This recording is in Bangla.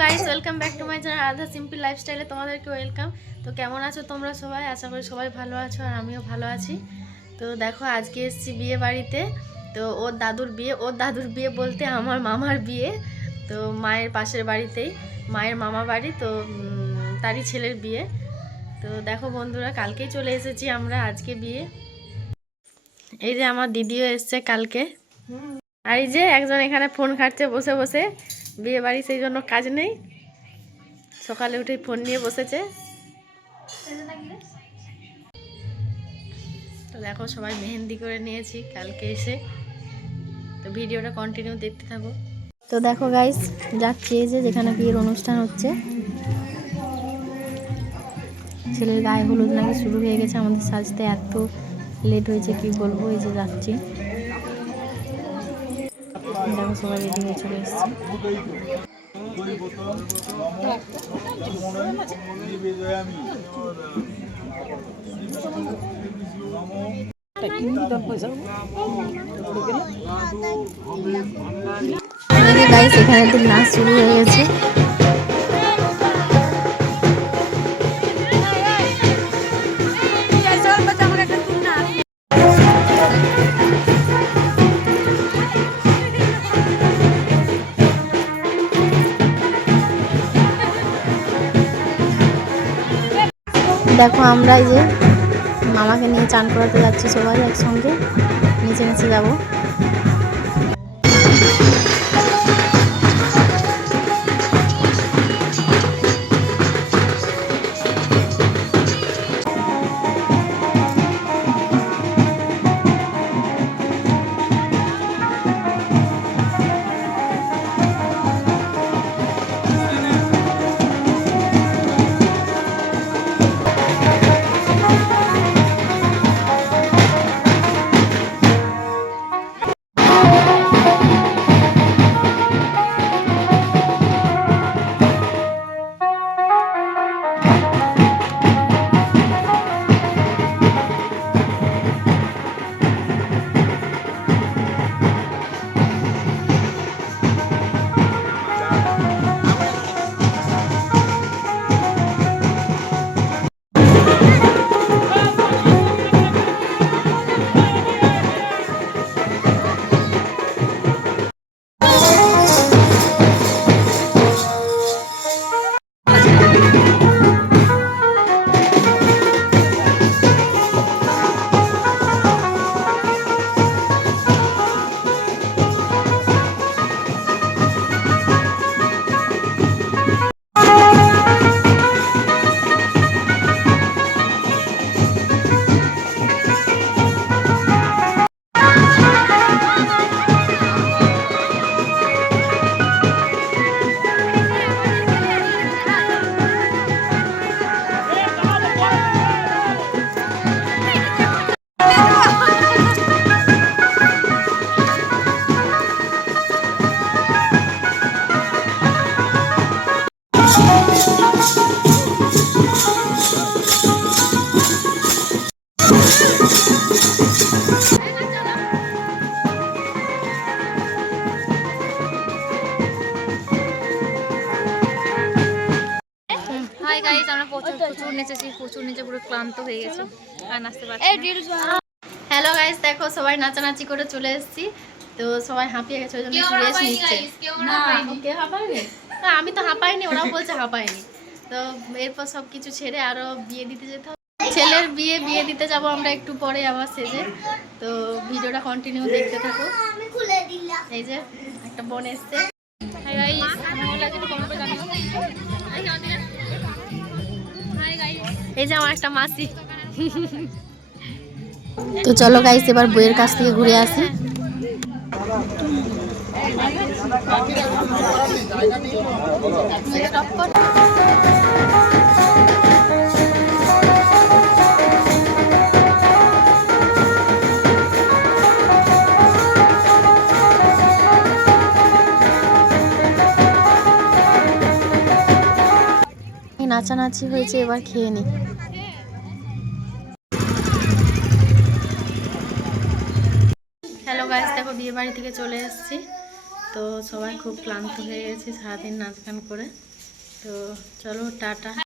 Guys, welcome back to my channel আধা সিম্পল লাইফস্টাইলে তোমাদেরকে ওয়েলকাম। তো কেমন আছো তোমরা সবাই? আশা করি সবাই ভালো আছো আর আমিও ভালো আছি। তো দেখো, আজকে এসেছি বিয়ে বাড়িতে। তো ওর দাদুর বিয়ে বলতে আমার মামার বিয়ে। তো মায়ের পাশের বাড়িতেই, মায়ের মামা বাড়ি। তো তারই ছেলের বিয়ে। তো দেখো বন্ধুরা, কালকেই চলে এসেছি আমরা, আজকে বিয়ে। এই যে আমার দিদিও এসছে কালকে। আর এই যে একজন এখানে ফোন ঘাঁটছে বসে বসে। বিয়ে বাড়ি, সেই জন্য কাজ নেই, সকালে উঠে ফোন নিয়ে বসেছে। তো দেখো, সবাই মেহেন্দি করে নিয়েছি কালকে এসে। তো ভিডিওটা কন্টিনিউ দেখতে থাকো। তো দেখো গাইস, যাচ্ছি এই যে যেখানে বিয়ের অনুষ্ঠান হচ্ছে। ছেলের গায়ে হলুদ নাকি শুরু হয়ে গেছে। আমাদের সাজতে এত লেট হয়েছে কি বলবো। এই যে যাচ্ছি, দেখো সবাই রেডি হয়ে চলে এসছে। গাইস, এখানে তো নাচ শুরু হয়ে গেছে। দেখো, আমরা এই যে মামাকে নিয়ে চান করাতে যাচ্ছি সবাই একসঙ্গে, নিচে নিচে যাবো। হাই গাইস, আমরা প্রচুর নেচেছি, প্রচুর নেচে পুরো ক্লান্ত হয়ে গেছি আর নাচতে পারছি না। হ্যালো গাইস, দেখো সবাই নাচানাচি করে চলে এসেছি। তো সবাই হাঁপিয়ে গেছে, ওই জন্য রেস্ট নিচ্ছে। না, আমি তো হাঁপাইনি, ওরাও বলছে হাঁপাইনি। তো এরপর সব কিছু ছেড়ে আরো বিয়ে দিতে যেতে হবে। ছেলের বিয়ে দিতে যাব আমরা একটু পরে আবার সেজে। তো ভিডিওটা কন্টিনিউ দেখতে থাকো। এই যে একটা বোন এসছে। হাই গাইস, কেমন লাগছে একটু কমেন্ট করে জানিও। হাই গাইস, এই যে আমার একটা মাসি। তো চলো গাইস, এবার বইয়ের কাছ থেকে ঘুরে আসি। নাচানাচি হয়েছে, এবার খেয়ে নি। হ্যালো গাইস, দেখো বিয়ে বাড়ি থেকে চলে এসেছি। তো তো সবাই খুব ক্লান্ত হয়ে গেছি সারাদিন নাচ গান করে। তো চলো টাটা।